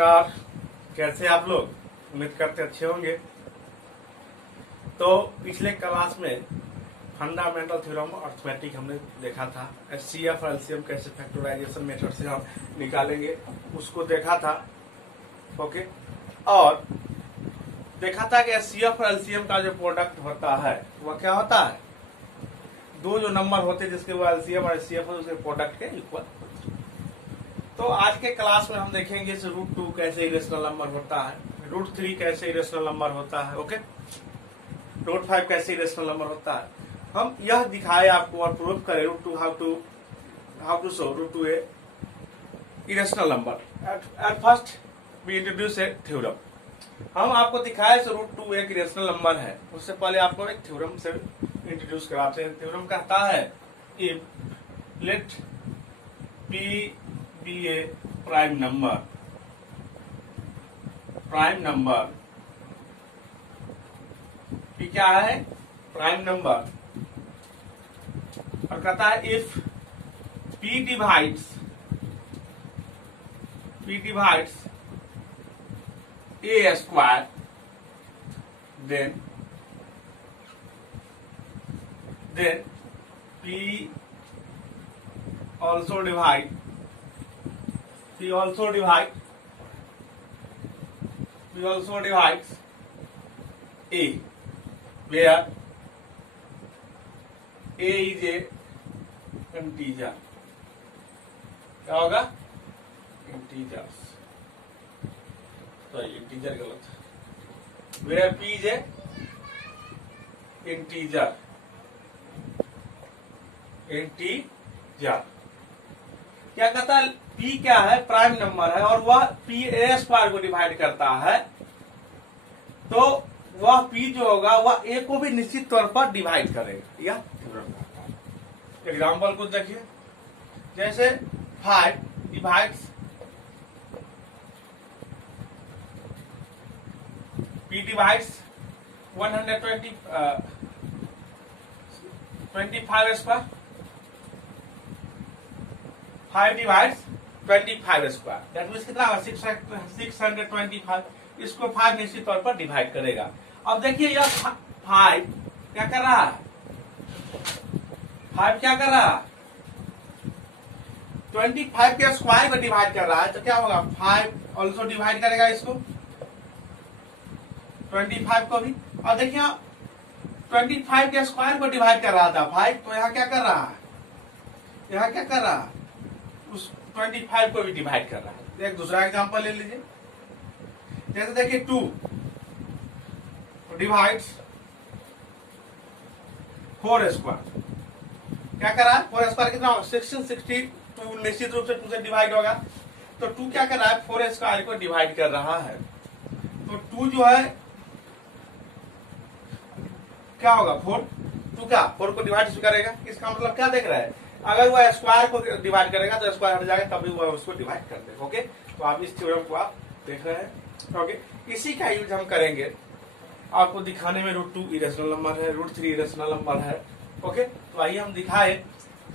नमस्कार। कैसे आप लोग? उम्मीद करते अच्छे होंगे। तो पिछले क्लास में फंडामेंटल थ्योरम अर्थमेटिक हमने देखा था। एचसीएफ और एलसीएम कैसे फैक्टराइजेशन मेथड से हम निकालेंगे उसको देखा था। ओके, और देखा था कि एचसीएफ और एलसीएम का जो प्रोडक्ट होता है वह क्या होता है? दो जो नंबर होते हैं जिसके वो एलसीएम और एचसीएफ उसके प्रोडक्ट के इक्वल। तो आज के क्लास में हम देखेंगे √2 कैसे इरेशनल नंबर होता है, √3 कैसे इरेशनल नंबर होता है, ओके, √5 कैसे इरेशनल नंबर होता है। हम यह दिखाए आपको और प्रूव करें √2 how to show √2 a irrational number. At first we introduce a theorem. हम आपको दिखाए √2 एक इरेशनल नंबर है, उससे पहले आपको एक थ्योरम से इंट्रोड्यूस कराते हैं। थ्योरम कहता है if late P be a prime number P क्या है? Prime number. और कहता है if P divides a square then P also divides A, where A is a integer। क्या होगा? इंटीजर्स। सॉरी, इंटीजर गलत। where P is a integer. क्या कहता है? P क्या है? प्राइम नंबर है और वह P A स्क्वायर को डिवाइड करता है, तो वह P जो होगा वह A को भी निश्चित तौर पर डिवाइड करेगा। यह एग्जाम्पल कुछ देखिए, जैसे 5 divides P divides 125 square, 5 divides 25 square, that means कितना होगा? 625। इसको 5 निश्चित तौर पर डिवाइड करेगा। अब देखिए यह 5 क्या कर रहा है? 5 क्या कर रहा है? 25 के स्क्वायर को डिवाइड कर रहा है, तो क्या होगा? 5 ऑल्सो डिवाइड करेगा इसको, 25 को भी। और देखिए 25 के स्क्वायर को डिवाइड कर रहा था 5, तो यहाँ क्या कर रहा है? यहाँ क्या कर रहा है? उस 25 को भी डिवाइड कर रहा है। एक दूसरा एग्जांपल ले लीजिए, जैसे देखिए 2 डिवाइड्स 4 स्क्वायर। क्या कर रहा है? 4 स्क्वायर कितना होगा? 1662 निश्चित रूप से 2 से डिवाइड होगा, तो 2 क्या कर रहा है? 4 स्क्वायर को डिवाइड कर रहा है। तो 2 जो है क्या होगा? 4 क्या 4 को डिवाइड करेगा? इसका मतलब क्या देख रहा है? अगर वह स्क्वायर को डिवाइड करेगा तो स्क्वायर हट जाएगा, तभी वह उसको डिवाइड कर देगा। ओके, तो आप इस थ्योरम को आप देख रहे हैं। ओके, इसी का यूज हम करेंगे आपको दिखाने में। √2 इरेशनल नंबर है, √3 इरेशनल नंबर है। ओके, तो आइए हम दिखाए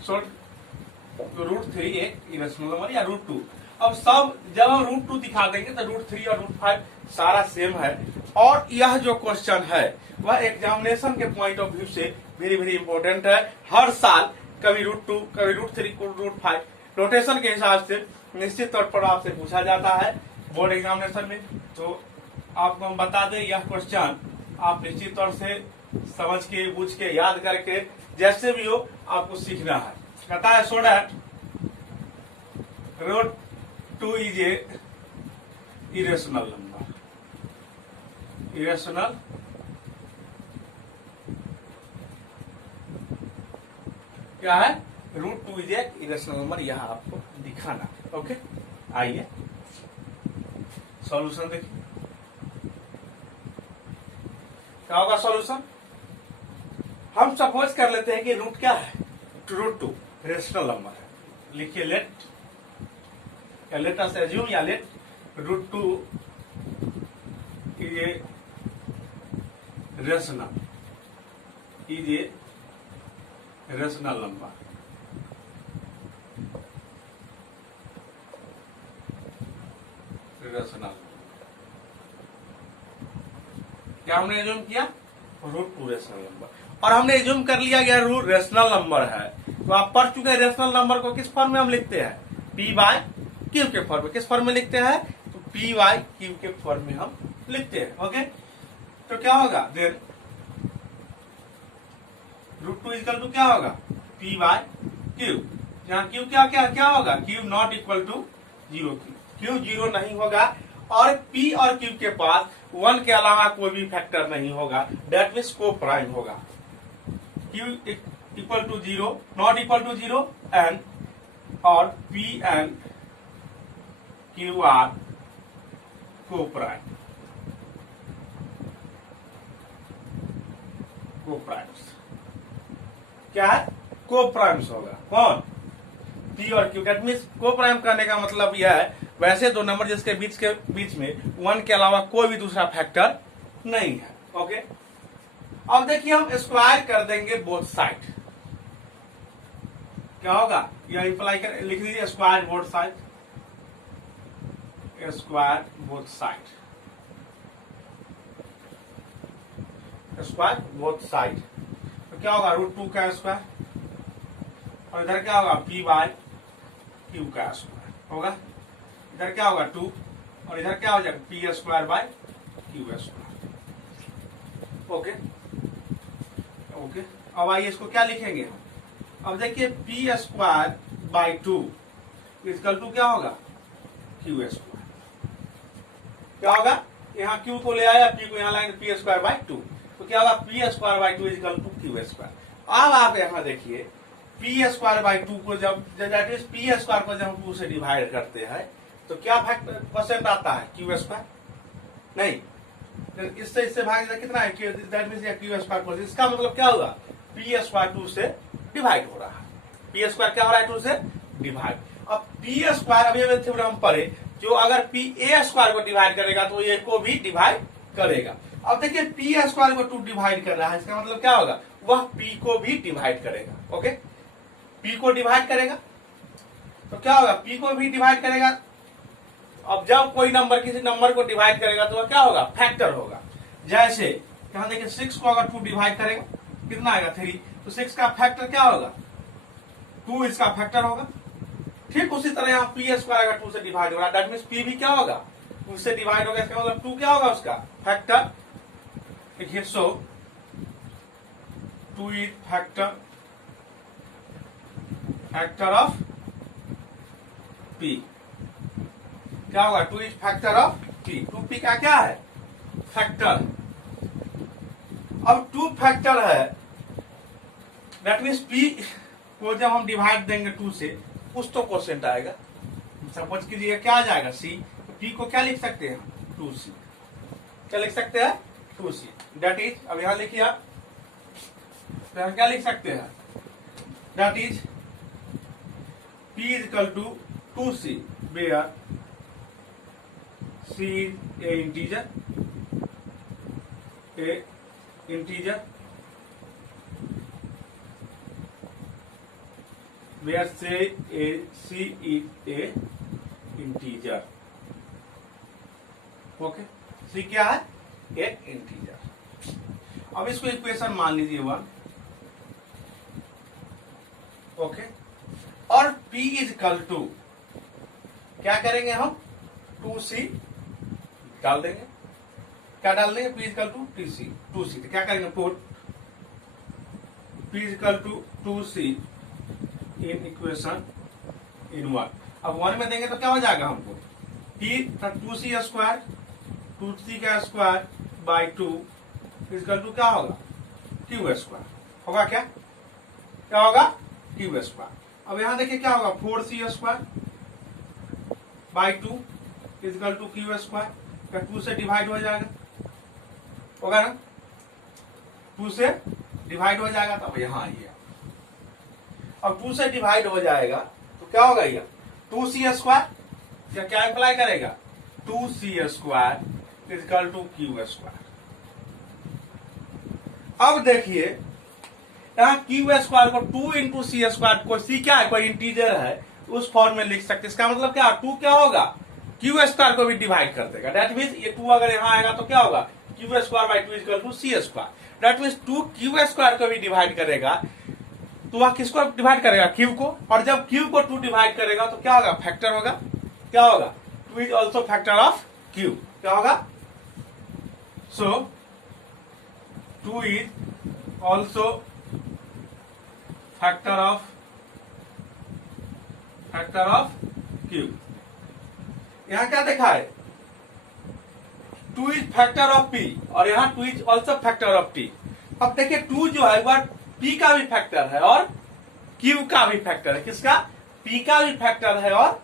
√3 एक इरेशनल नंबर या √2। अब सब जब हम √2 दिखा देंगे तो √3 और √5 सारा सेम है। और यह जो क्वेश्चन है वह एग्जामिनेशन के पॉइंट ऑफ व्यू से वेरी वेरी इंपॉर्टेंट है। हर साल कभी √2 कभी √3 √5 रोटेशन के हिसाब से निश्चित तौर पर आपसे पूछा जाता है बोर्ड एग्जामिनेशन में। तो आपको हम बता दें, यह क्वेश्चन आप निश्चित तौर से समझ के, बुझ के, याद करके, जैसे भी हो आपको सीखना है। कहता है so that √2 is A irrational number. Irrational क्या है? √2 इज ए इरेशनल नंबर, यह आपको दिखाना है। ओके, आइए सॉल्यूशन देखिए। क्या होगा सॉल्यूशन? हम सपोज कर लेते हैं कि रूट क्या है? √2 रेशनल नंबर है। लिखिए लेट अस एज्यूम या let √2 is a rational number. Rational. क्या हमने एज्यूम किया? √2 रेशनल नंबर, और हमने एज्यूम कर लिया गया रूट रेशनल नंबर है। तो आप पढ़ चुके हैं रेशनल नंबर को किस फॉर्म में हम लिखते हैं? P बाय क्यू के फॉर्म में। किस फॉर्म में लिखते हैं? तो P बाय क्यू के फॉर्म में हम लिखते हैं। ओके, तो क्या होगा देन √2 इक्वल टू क्या होगा? P by Q. यहाँ क्यू क्या क्या क्या होगा? Q not equal to 0, Q 0 नहीं होगा, और P और Q के पास 1 के अलावा कोई भी फैक्टर नहीं होगा, डेट मीन्स को प्राइम होगा। Q equal to 0, not equal to 0, and और P and Q are coprime, coprimes. क्या है? को प्राइम्स होगा। कौन? P और Q। That means coprime करने का मतलब यह है, वैसे दो नंबर जिसके बीच में 1 के अलावा कोई भी दूसरा फैक्टर नहीं है। ओके, अब देखिए हम स्क्वायर कर देंगे बोथ साइड। क्या होगा? यह इंप्लाई कर, लिख दीजिए square both side, square both side, square both side. तो क्या होगा? √2 का स्क्वायर, और इधर क्या होगा? P बाय क्यू का स्क्वायर होगा। इधर क्या होगा? 2, और इधर क्या हो जाएगा? P square by Q square. Okay okay, अब आइए इसको क्या लिखेंगे हम? अब देखिए P square by 2 equal to क्या होगा? Q square. क्या होगा? यहाँ Q को ले आया, P को यहाँ लाएंगे, P स्क्वायर बाय 2, तो क्या होगा? P square by 2 equal to Q square. अब आप यहाँ देखिए P स्क्वायर बाय 2 को जब P स्क्वायर को जब हम 2 से डिवाइड करते हैं तो क्या परसेंट आता है? क्यू स्क्वायर नहीं, इससे इससे भाग कितना है? दैट मींस क्यू स्क्वायर को। इसका मतलब क्या होगा? P स्क्वायर 2 से डिवाइड हो रहा है। P स्क्वायर क्या हो रहा है? 2 से डिवाइड। अब P स्क्वायर अभी थ्योरम हम पढ़े, जो अगर P A स्क्वायर को डिवाइड करेगा तो A को भी डिवाइड करेगा। अब देखिए P स्क्वायर को 2 डिवाइड कर रहा है, इसका मतलब क्या होगा? वह P को भी डिवाइड करेगा। ओके, P को डिवाइड करेगा तो क्या होगा? P को भी डिवाइड करेगा। अब जब कोई नंबर किसी नंबर को डिवाइड करेगा तो वह क्या होगा? फैक्टर होगा। जैसे यहां देखिए 6 को अगर 2 डिवाइड करेगा कितना आएगा? 3, तो 6 का फैक्टर क्या होगा? 2 इसका फैक्टर होगा। ठीक उसी तरह यहाँ P स्क्वायर अगर 2 से डिवाइड हो रहा है, दैट मीन्स P भी क्या होगा? 2 से डिवाइड होगा, इसका मतलब 2 क्या होगा? उसका फैक्टर। देखिए सो 2 इज फैक्टर ऑफ P। क्या होगा? 2 is factor of P। 2P का क्या है? फैक्टर। अब 2 फैक्टर है, दैट मीन्स P को जब हम डिवाइड देंगे 2 से, कुछ तो क्वेश्चन आएगा। सपोज कीजिए क्या आ जाएगा? C। तो P को क्या लिख सकते हैं? 2C। क्या लिख सकते हैं? 2C। दैट इज, अब यहां लिखिए आप, तो हम क्या लिख सकते हैं? That is P is equal to 2C where C is a integer, where C is a integer. ओके, C क्या है? एक इंटीजर। अब इसको इक्वेशन मान लीजिए 1। ओके, और P इज इक्वल टू क्या करेंगे हम? 2C डाल देंगे। क्या डाल देंगे? P equal to 2C। तो क्या करेंगे? Put P equal to 2C in equation in 1। अब 1 में देंगे तो क्या हो जाएगा हमको? P 2C स्क्वायर, 2C का स्क्वायर बाय 2 इक्वल टू क्या होगा? क्यू स्क्वायर होगा। क्या क्या होगा? Q square. अब यहां देखिए क्या होगा? 4C square by 2 equal to Q square. क्या 2 से डिवाइड हो जाएगा? होगा ना? 2 से डिवाइड हो जाएगा। तो अब यहां आइए, अब 2 से डिवाइड हो जाएगा तो क्या होगा? ये 2C स्क्वायर या क्या इंप्लाई करेगा? 2C square equal to Q square. अब देखिए यहाँ क्यू स्क्वायर को 2 इंटू सी स्क्वायर, कोई सी क्या है? कोई इंटीजर है, उस फॉर्म में लिख सकते। इसका मतलब क्या? 2 क्या होगा? क्यू स्क्वायर को भी डिवाइड कर देगा। दैट मीन्स ये 2 अगर यहाँ आएगा तो क्या होगा, Q square by 2 equal to C square. That means 2 Q square को भी डिवाइड करेगा, तो वह किसको डिवाइड करेगा, क्यू को। और जब क्यू को 2 डिवाइड करेगा तो क्या होगा, फैक्टर होगा। क्या होगा, 2 is also factor of Q. क्या होगा, सो 2 is also factor of Q. यहां क्या देखा है, 2 इज फैक्टर ऑफ पी और यहां 2 is also factor of T. अब देखिए 2 जो है वह पी का भी फैक्टर है और क्यू का भी फैक्टर है। किसका, पी का भी फैक्टर है और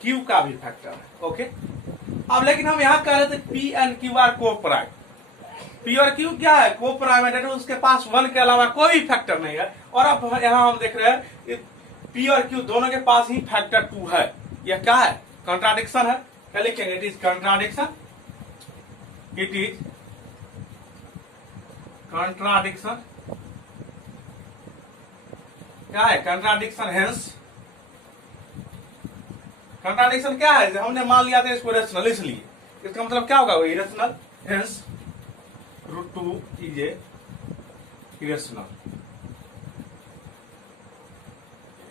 क्यू का भी फैक्टर है। ओके, अब लेकिन हम यहां कह रहे थे पी एंड क्यू आर को प्राइम। पी और क्यू क्या है, को प्राइम है, उसके पास 1 के अलावा कोई भी फैक्टर नहीं है। और अब यहां हम देख रहे हैं पी और क्यू दोनों के पास ही फैक्टर 2 है। यह क्या है, कॉन्ट्राडिक्शन है। क्या लिखेंगे, it is contradiction, it is contradiction. क्या है, कॉन्ट्राडिक्शन। हेंस कॉन्ट्राडिक्शन क्या है, हमने मान लिया था इसको रेशनल, इसलिए इसका मतलब क्या होगा, वो irrational. Hence √2 is A irrational.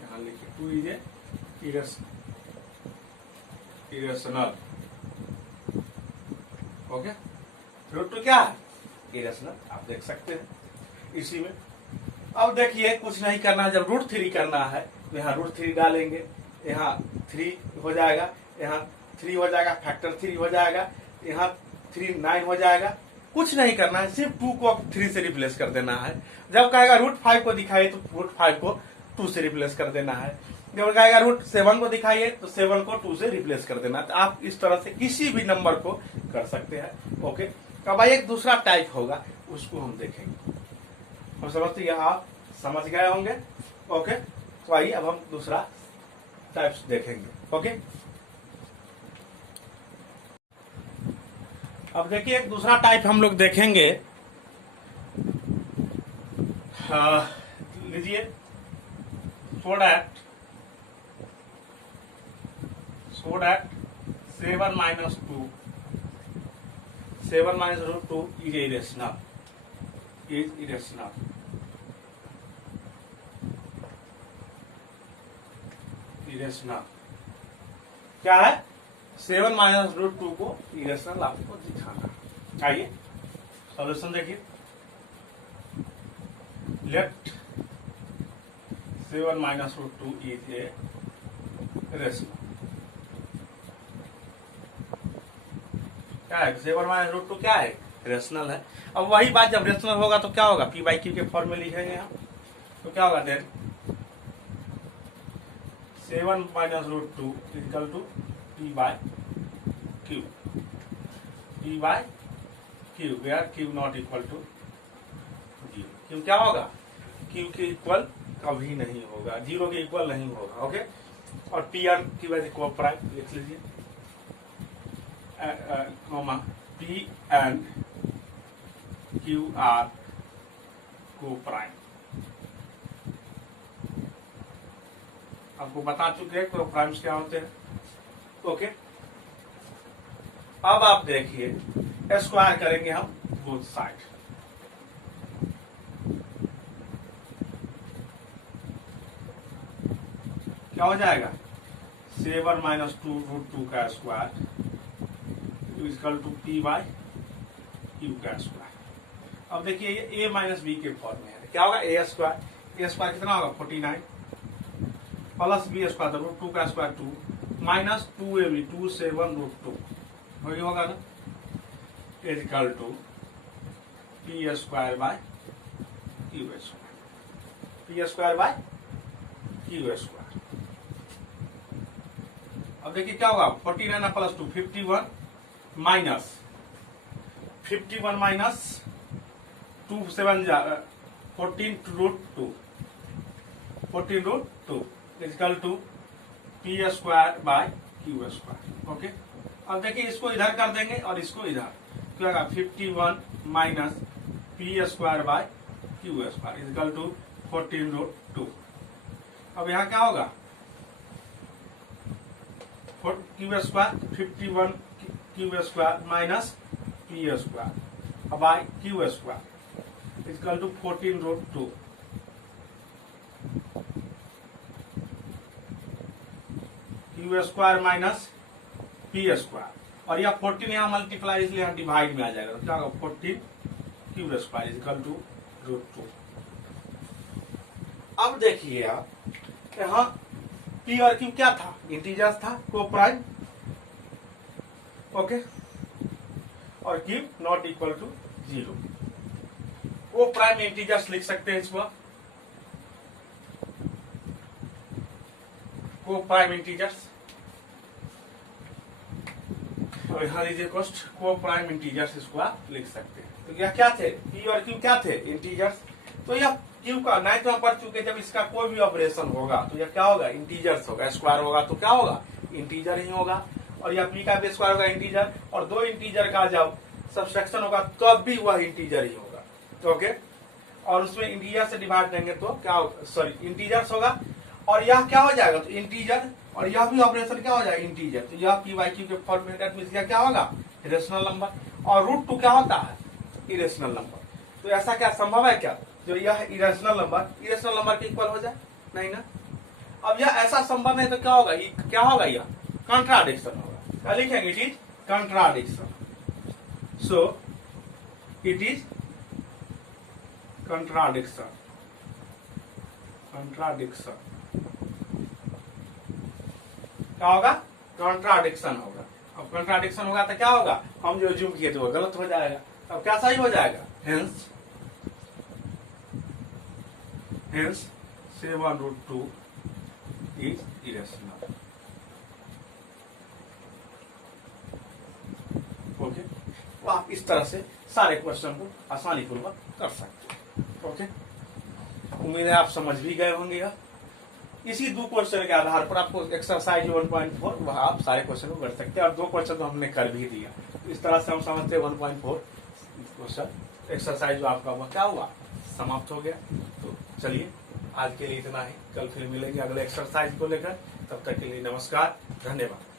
यहां लिखिए 2 इज ए इरेशनल। ओके, √2 क्या है, इरेशनल। आप देख सकते हैं इसी में। अब देखिए कुछ नहीं करना, जब √3 करना है तो यहाँ √3 डालेंगे, यहाँ 3 हो जाएगा, यहाँ 3 हो जाएगा, फैक्टर 3 हो जाएगा, यहाँ 3 9 हो जाएगा। कुछ नहीं करना है, सिर्फ 2 को 3 से रिप्लेस कर देना है। जब कहेगा √5 को दिखाइए तो √5 को 2 से रिप्लेस कर देना है। जब कहेगा √7 को दिखाइए तो 7 को 2 से रिप्लेस कर देना है। तो आप इस तरह से किसी भी नंबर को कर सकते हैं। ओके, अब भाई एक दूसरा टाइप होगा, उसको हम देखेंगे। हम समझते हैं, आप समझ गए होंगे। ओके, तो आइए अब हम दूसरा टाइप्स देखेंगे। ओके, अब देखिए एक दूसरा टाइप हम लोग देखेंगे। लीजिए, so that 7 minus 2 √2 is irrational. क्या है, 7 minus √2 को इरेशनल आपको दिखाना। आइए सॉल्यूशन देखिए। Let 7 minus √2 is a rational. क्या है, 7 minus √2 क्या है, रेशनल है। अब वही बात जब रेशनल होगा तो क्या होगा, पी बाई क्यू के फॉर्म में लिखेंगे यहाँ। तो क्या होगा then 7 minus √2 equal to P by Q. P by Q, where Q not equal to 0। Q क्या होगा, क्यू के इक्वल कभी नहीं होगा, 0 के इक्वल नहीं होगा। ओके, और पी आर की वजह को प्राइम लिख लीजिए, पी एंड क्यू आर को प्राइम। आपको बता चुके हैं को प्राइम्स क्या होते हैं। ओके, अब आप देखिए स्क्वायर करेंगे हम बोथ साइड। क्या हो जाएगा, 7 minus 2 √2 का square equal to P by Q का स्क्वायर। अब देखिए ये a माइनस बी के फॉर्म में है। क्या होगा, ए स्क्वायर कितना होगा 49 प्लस बी स्क्वायर तो √2 का स्क्वायर 2 माइनस 2ab 2 7 √2 वही होगा ना, equal to P square by Q square. P square by Q square. अब देखिए क्या होगा, 49 plus 2 51 minus 2 7 14 √2 equal to P square by Q square. Okay, अब देखिए इसको इधर कर देंगे और इसको इधर, क्या होगा 51 minus P square by Q square equal to 14 √2। अब यहाँ क्या होगा Q square 51 Q square minus P square by Q square equal to 14√2 Q square minus P square और यह 14 यहाँ मल्टीप्लाई इसलिए यहाँ डिवाइड में आ जाएगा तो क्या होगा 14 क्यू स्क्वायर इक्वल टू √2। अब देखिए आप यहाँ पी और क्यू क्या था इंटीजर्स था को प्राइम ओके और क्यू नॉट इक्वल टू 0 को प्राइम इंटीजर्स लिख सकते हैं इसको को प्राइम इंटीजर्स और यहाँ लीजिए कोस्ट को प्राइम इंटीजर्स इसको आप लिख सकते हैं। तो यह क्या थे पी और क्यू क्या थे इंटीजर्स तो यह क्यू का नाइन्थ में पढ़ चुके जब इसका कोई भी ऑपरेशन होगा तो यह क्या होगा इंटीजर्स होगा स्क्वायर होगा तो क्या होगा इंटीजर ही होगा और यह पी का भी स्क्वायर होगा इंटीजर और दो इंटीजर का जब सब्सट्रैक्शन होगा तब भी वह इंटीजर ही होगा ओके और उसमें इंटीजर से डिवाइड देंगे तो क्या होगा सॉरी इंटीजर्स होगा और यह क्या हो जाएगा तो इंटीजर और यह भी ऑपरेशन क्या हो जाएगा इंटीजर तो यह पी वाई क्यू के फॉर्म में क्या होगा इरेशनल नंबर और √2 क्या होता है इरेशनल नंबर तो ऐसा क्या संभव है क्या जो यह इरेशनल नंबर के इक्वल हो जाए नहीं ना अब यह ऐसा संभव है तो क्या होगा क्या होगा यह कॉन्ट्राडिक्शन होगा क्या लिखेंगे it is contradiction so it is contradiction क्या होगा कॉन्ट्राडिक्शन होगा अब कॉन्ट्राडिक्शन होगा तो क्या होगा हम जो ज्यूम किए थे वो गलत हो जाएगा अब क्या सही हो जाएगा हेंस 7√2 is irrational ओके तो आप इस तरह से सारे क्वेश्चन को आसानी पूर्वक कर सकते हैं ओके उम्मीद है आप समझ भी गए होंगे इसी दो क्वेश्चन के आधार पर आपको एक्सरसाइज 1.4 वह आप सारे क्वेश्चन को कर सकते हैं और दो क्वेश्चन तो हमने कर भी दिया इस तरह से हम समझते हैं 1.4 क्वेश्चन एक्सरसाइज जो आपका हुआ क्या हुआ समाप्त हो गया। तो चलिए आज के लिए इतना ही कल फिर मिलेंगे अगले एक्सरसाइज को लेकर तब तक के लिए नमस्कार धन्यवाद।